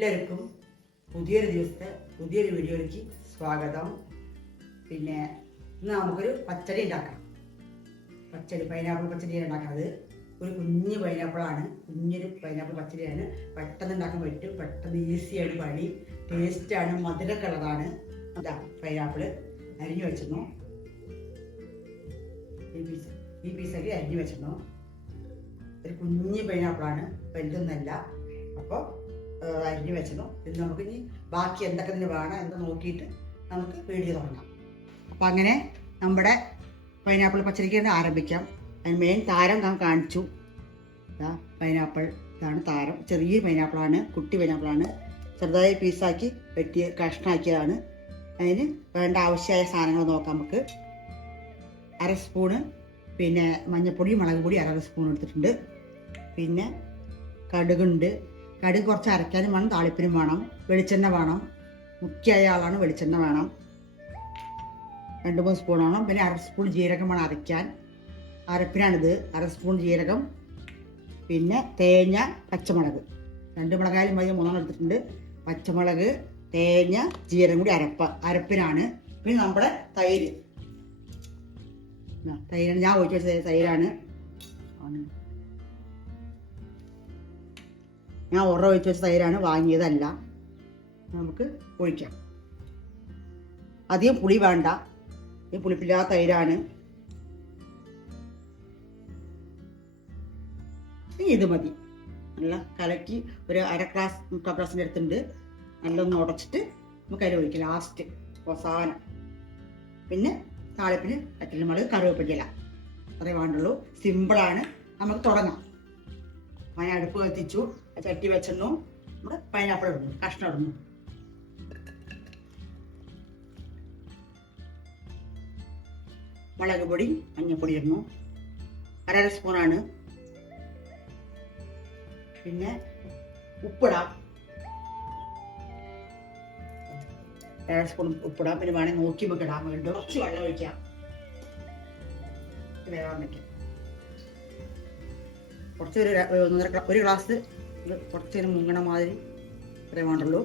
എല്ലാവർക്കും പുതിയൊരു ദിവസത്തെ പുതിയൊരു വീഡിയോയിലേക്ക് സ്വാഗതം. പിന്നെ ഇന്ന് നമുക്കൊരു പച്ചടി ഉണ്ടാക്കാം. പച്ചടി പൈനാപ്പിൾ പച്ചടിയാണ് ഉണ്ടാക്കുന്നത്. ഒരു കുഞ്ഞ് പൈനാപ്പിളാണ്, കുഞ്ഞൊരു പൈനാപ്പിൾ പച്ചടിയാണ്. പെട്ടെന്ന് ഉണ്ടാക്കാൻ പറ്റും, പെട്ടെന്ന് ഈസിയാണ് പണി. ടേസ്റ്റാണ്, മധുരക്കുള്ളതാണ്. അതാ പൈനാപ്പിൾ അരിഞ്ഞു വെച്ചിരുന്നു. ഈ പീസൊക്കെ അരിഞ്ഞു വെച്ചിരുന്നു. ഒരു കുഞ്ഞ് പൈനാപ്പിളാണ്, വലുതൊന്നല്ല. അപ്പോൾ അരിഞ്ഞു വെച്ചിരുന്നു. ഇത് നമുക്ക് ഇനി ബാക്കി എന്തൊക്കെ ഇതിന് വേണം എന്ന് നോക്കിയിട്ട് നമുക്ക് വീഡിയോ തുടങ്ങാം. അപ്പം അങ്ങനെ നമ്മുടെ പൈനാപ്പിൾ പച്ചടിക്ക് ആരംഭിക്കാം. അതിന് മെയിൻ താരം ഞാൻ കാണിച്ചു. ഇതാ പൈനാപ്പിൾ, ഇതാണ് താരം. ചെറിയ പൈനാപ്പിളാണ്, കുട്ടി പൈനാപ്പിളാണ്. ചെറുതായി പീസാക്കി വെട്ടി കഷ്ണാക്കിയതാണ്. അതിന് വേണ്ട ആവശ്യമായ സാധനങ്ങൾ നോക്കാം നമുക്ക്. 1/2 സ്പൂണ് പിന്നെ മഞ്ഞൾപ്പൊടി, മുളക് പൊടി 1/2 സ്പൂൺ എടുത്തിട്ടുണ്ട്. പിന്നെ കടുകുണ്ട്. കടുക് കുറച്ച് അരയ്ക്കാനും വേണം, താളിപ്പിനും വേണം. വെളിച്ചെണ്ണ വേണം, മുഖ്യമായ ആളാണ്, വെളിച്ചെണ്ണ വേണം. 2-3 സ്പൂൺ വേണം. പിന്നെ 1/2 സ്പൂൺ ജീരകം വേണം അരയ്ക്കാൻ, അരപ്പിനാണിത്. 1/2 സ്പൂൺ ജീരകം, പിന്നെ തേങ്ങ, പച്ചമുളക്. 2 മുളകായാലും മതി, 3 എടുത്തിട്ടുണ്ട്. പച്ചമുളക്, തേങ്ങ, ജീരകം കൂടി അരപ്പിനാണ്. പിന്നെ നമ്മുടെ തൈര്, ഞാൻ ഒഴിച്ച് വെച്ച തൈരാണ്. ഞാൻ ഒഴിച്ച് വെച്ച തൈരാണ്, വാങ്ങിയതല്ല. നമുക്ക് ഒഴിക്കാം. അധികം പുളി വേണ്ട, ഈ പുളിപ്പില്ലാത്ത തൈരാണ്. ഇത് മതി. നല്ല കലക്കി ഒരു 1/2 ഗ്ലാസ് 3/4 ഗ്ലാസിൻ്റെ അടുത്തുണ്ട്. നല്ലൊന്ന് ഉടച്ചിട്ട് നമുക്ക് അതിൽ ഒഴിക്കാം ലാസ്റ്റ് അവസാനം. പിന്നെ താളിപ്പിന് കറ്റൽമുളക്, കറിവേപ്പില, അത്രേ വേണ്ടുള്ളൂ. സിമ്പിളാണ്. നമുക്ക് തുടങ്ങാം. ഞാൻ അടുപ്പ് കത്തിച്ചു, ചട്ടി വെച്ചിരുന്നു. നമ്മുടെ പൈനാപ്പിൾ ഇടുന്നു, കഷ്ണം ഇടുന്നു. മുളക് പൊടി, മഞ്ഞൾപ്പൊടി ഇടുന്നു. 1/2 സ്പൂണാണ്. പിന്നെ ഉപ്പിടാം, 1/2 സ്പൂൺ ഉപ്പിടാം. പിന്നെ വേണമെങ്കിൽ നോക്കി നമുക്ക് ഇടാൻ വേണ്ടി കുറച്ച് വെള്ളം ഒഴിക്കാം, വേവാൻ പറ്റും. കുറച്ച് ഒരു ഗ്ലാസ് കുറച്ച് മുങ്ങണ മാതിരി ഇത്രയും വേണ്ടുള്ളൂ.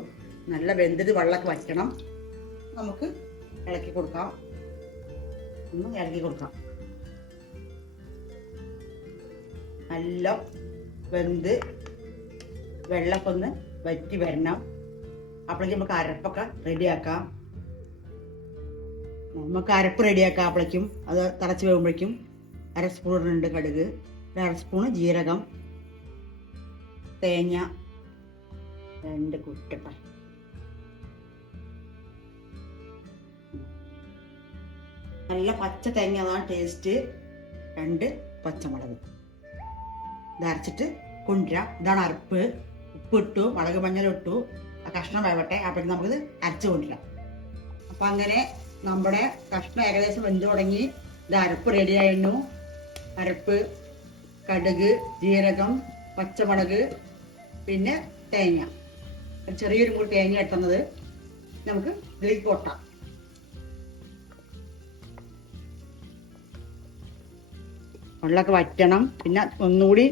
നല്ല വെന്തത് വെള്ളമൊക്കെ വറ്റണം. നമുക്ക് ഇളക്കി കൊടുക്കാം, ഒന്ന് ഇളക്കി കൊടുക്കാം. നല്ല വെന്ത് വെള്ളമൊക്കെ ഒന്ന് വറ്റി വരണം. അപ്പോഴേക്കും നമുക്ക് അരപ്പൊക്കെ റെഡിയാക്കാം. അരപ്പ് റെഡിയാക്കാം. അപ്പോഴേക്കും അത് തിളച്ച് വരുമ്പോഴേക്കും 1/2 സ്പൂൺ ഇടുന്നുണ്ട് കടുക്, 1/2 സ്പൂണ് ജീരകം, തേങ്ങ 2 കുട്ടപ്പ, നല്ല പച്ച തേങ്ങ, അതാണ് ടേസ്റ്റ്. 2 പച്ചമുളക്. ഇത് അരച്ചിട്ട് കൊണ്ടുവരാം. ഇതാണ് അരപ്പ്. ഉപ്പ് ഇട്ടു, മുളക് മഞ്ഞൾ ഇട്ടു. ആ കഷ്ണം വേവട്ടെ, അപ്പോഴേക്കും നമുക്കിത് അരച്ച് കൊണ്ടുവരാം. അപ്പം അങ്ങനെ നമ്മുടെ കഷ്ണം ഏകദേശം വെന്ത് തുടങ്ങി. ഇത് അരപ്പ് റെഡി ആയിരുന്നു. അരപ്പ്, കടുക്, ജീരകം, പച്ചമുളക്, പിന്നെ തേങ്ങ, ചെറിയൊരു കൂടി തേങ്ങ ഇട്ടുന്നത്. നമുക്ക് ഇതിലേക്ക് കൊട്ടാം. വെള്ളമൊക്കെ വറ്റണം. പിന്നെ ഒന്നുകൂടി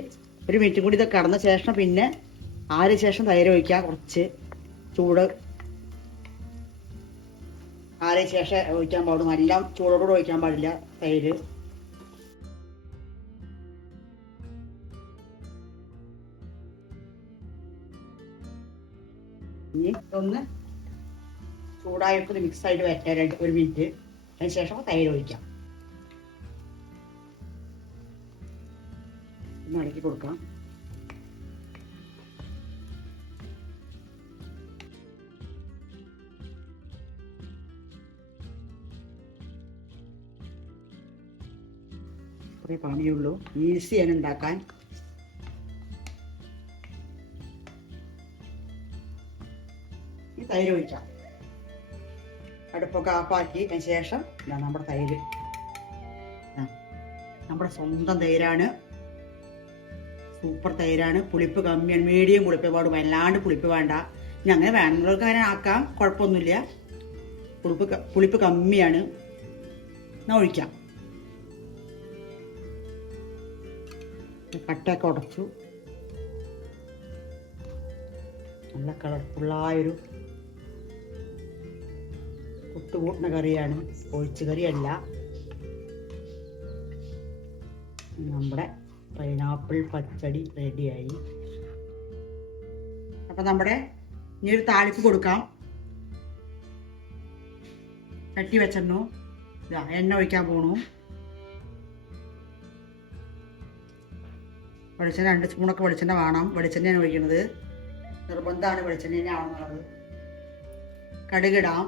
1 മിനിറ്റ് കൂടി ഇത് കടന്ന ശേഷം പിന്നെ ആറിയ ശേഷം തൈര് ഒഴിക്കുക. കുറച്ച് ചൂട് ആറിയ ശേഷം ഒഴിക്കാൻ പാടും. എല്ലാം ചൂടോടുകൂടെ ഒഴിക്കാൻ പാടില്ല തൈര്. ഇനി ഒന്ന് ചൂടായിട്ട് മിക്സായിട്ട് വറ്റാനായിട്ട് 1 മിനിറ്റ്. അതിന് ശേഷം തൈര് ഒഴിക്കാം. ഒന്ന് ഇളക്കി കൊടുക്കാം. കുറേ പണിയുള്ളൂ, ഈസിയാണ് ഉണ്ടാക്കാൻ. ഈ തൈര് ഒഴിക്കാം. അടുപ്പൊക്കെ ഓഫാക്കി അതിന് ശേഷം നമ്മുടെ തൈര്, നമ്മുടെ സ്വന്തം തൈരാണ്. സൂപ്പർ തൈരാണ്. പുളിപ്പ് കമ്മിയാണ്, മീഡിയം പുളിപ്പ് പാടും, വല്ലാണ്ട് പുളിപ്പ് വേണ്ട. ഇനി അങ്ങനെ വേണമെന്നുള്ളവർക്ക് അങ്ങനെ ആക്കാം, കുഴപ്പമൊന്നുമില്ല. പുളിപ്പ് കമ്മിയാണ്. എന്നാൽ ഒഴിക്കാം. കട്ടയൊക്കെ ഉടച്ചു. നല്ല കളർഫുള്ളായൊരു കുട്ടുകൂട്ടുന്ന കറിയാണ്, ഒഴിച്ച് കറിയല്ല. നമ്മുടെ പൈനാപ്പിൾ പച്ചടി റെഡിയായി. അപ്പം നമ്മുടെ ഇനി ഒരു താളിപ്പ് കൊടുക്കാം. കട്ടി വെച്ചിരുന്നു, എണ്ണ ഒഴിക്കാൻ പോണു. വെളിച്ചെണ്ണ 2 സ്പൂണൊക്കെ വെളിച്ചെണ്ണ വേണം. വെളിച്ചെണ്ണയാണ് ഒഴിക്കുന്നത്, നിർബന്ധമാണ് വെളിച്ചെണ്ണ ആണെന്നുള്ളത്. കടുകിടാം.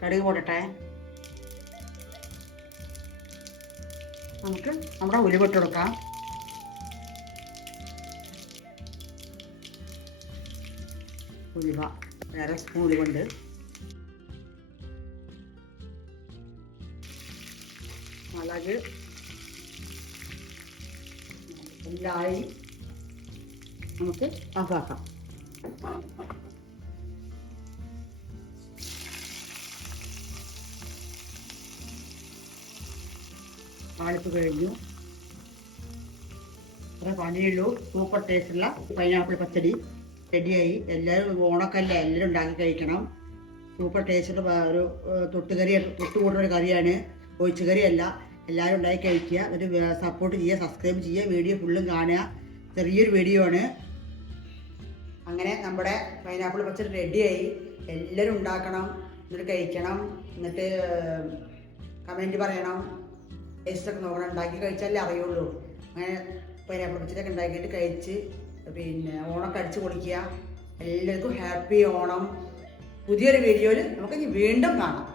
കടുക് പോട്ടെ. നമുക്ക് നമ്മുടെ ഉലുവ ഇട്ട് കൊടുക്കാം. ഉലുവ 1/2 സ്പൂൺ ഉലുവുണ്ട്. മുളക് എല്ലായി നമുക്ക് ഓഫാക്കാം. താളിപ്പ് കഴിഞ്ഞു. അത്ര പണിയുള്ളൂ. സൂപ്പർ ടേസ്റ്റുള്ള പൈനാപ്പിൾ പച്ചടി റെഡിയായി. എല്ലാവരും ഓണക്കല്ല, എല്ലാവരും ഉണ്ടാക്കി കഴിക്കണം. സൂപ്പർ ടേസ്റ്റുള്ള ഒരു തൊട്ടുകൂടുന്ന ഒരു കറിയാണ്, ഒഴിച്ച് കറിയല്ല. എല്ലാവരും ഉണ്ടാക്കി കഴിക്കുക. ഒരു സപ്പോർട്ട് ചെയ്യുക, സബ്സ്ക്രൈബ് ചെയ്യുക, വീഡിയോ ഫുള്ളും കാണുക. ചെറിയൊരു വീഡിയോ ആണ്. അങ്ങനെ നമ്മുടെ പൈനാപ്പിൾ പച്ചടി റെഡിയായി. എല്ലാവരും ഉണ്ടാക്കണം, എന്നിട്ട് കഴിക്കണം, എന്നിട്ട് കമൻറ്റ് പറയണം. ടേസ്റ്റൊക്കെ നോക്കണം. ഉണ്ടാക്കി കഴിച്ചാലേ അറിയുള്ളൂ. അങ്ങനെ പൈനാപ്പിൾ പച്ചടിയൊക്കെ ഉണ്ടാക്കിയിട്ട് കഴിച്ച് പിന്നെ ഓണമൊക്കെ അടിച്ച് പൊളിക്കുക. എല്ലാവർക്കും ഹാപ്പി ഓണം. പുതിയൊരു വീഡിയോയിൽ നമുക്ക് ഇനി വീണ്ടും കാണാം.